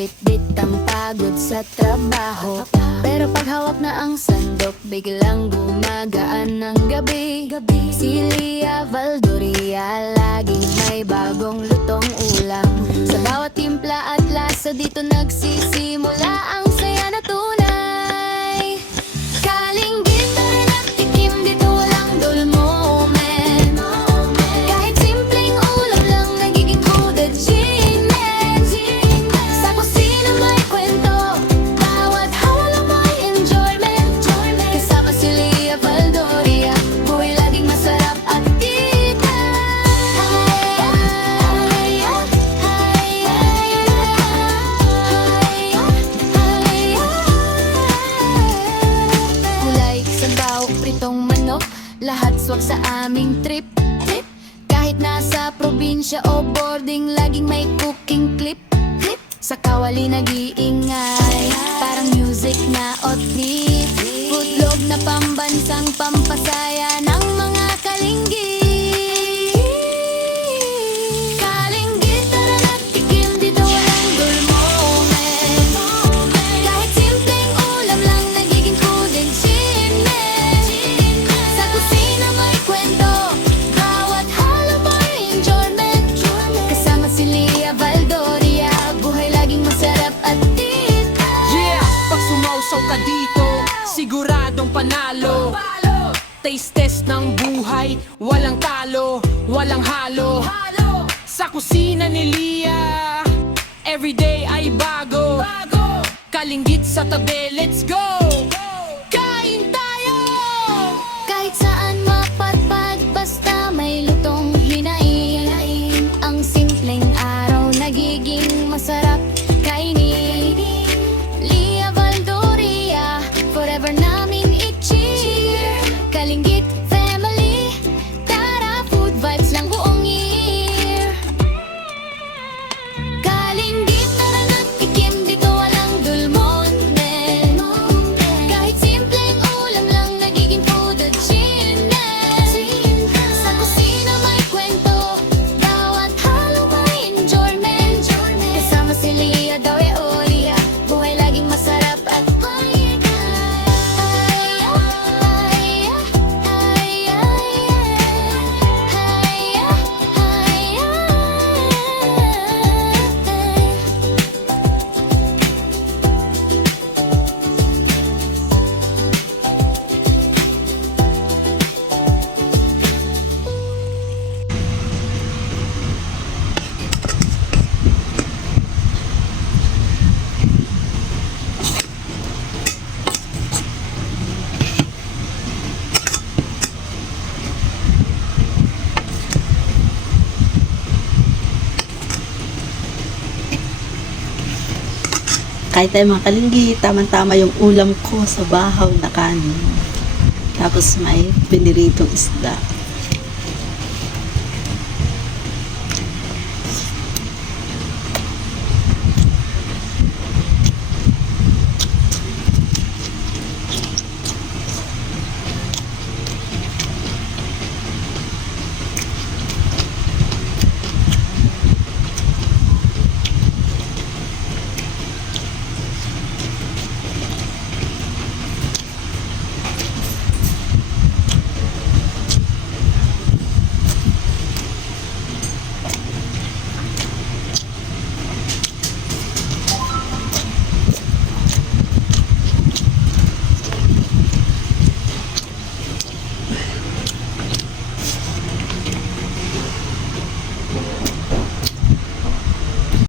bit-bit ang pagod sa trabaho. Pero pag hawak na ang sandok, biglang gumagaan ng gabi. Si Lia Valdoria, laging may bagong lutong ulam. Sa bawat timpla at lasa, dito nagsisimula ang saya na tunay. Kalinggit na rin at tikim, dito walang dulmomen. Kahit simpleng ulam lang, nagiging coded genius. Sa kusina may kwento, bawat halo may enjoyment. Kasama si Lia Valdoria, buhay laging masarap at tita. Kulay sabaw, pritong manok, lahat swak sa aming trip. Kahit nasa probinsya o boarding, laging may cooking clip. Sa kawali nag-iingay, parang music na otnit. Foodlog na pambansang pampasaya ng mga kalinggit. Kalinggit, tara na't tikim, dito walang dulmomen. Kahit simpleng ulam lang, nagiging coded genius. Sa kusina may kwento, bawat halo may enjoyment. Kasama si Lia Valdoria, buhay laging masarap at tita. Yeah! Pag sumausaw ka dito, siguradong panalo. Taste test ng buhay, walang talo, walang halo. Sa kusina ni Lia, everyday ay bago. Kalinggit sa tabi, let's go! Kain tayo! Kahit saan mapatpad, basta may lutong hinain. Ang simpleng araw nagiging masarap kainin. Lia Valdoria, forever namin i-cheer. Kalinggit family, tara, food vibes lang buong year. Kalinggit, tara na't tikim, dito walang dulmonen. Kahit simpleng ulam lang, nagiging coded genius. Sa kusina may kwento, bawat halo may enjoyment. Kasama si Lia Valdoria, buhay laging masarap at Kahit tayo mga kalinggit, tama-tama yung ulam ko sa bahaw na kanin. Tapos may piniritong isda.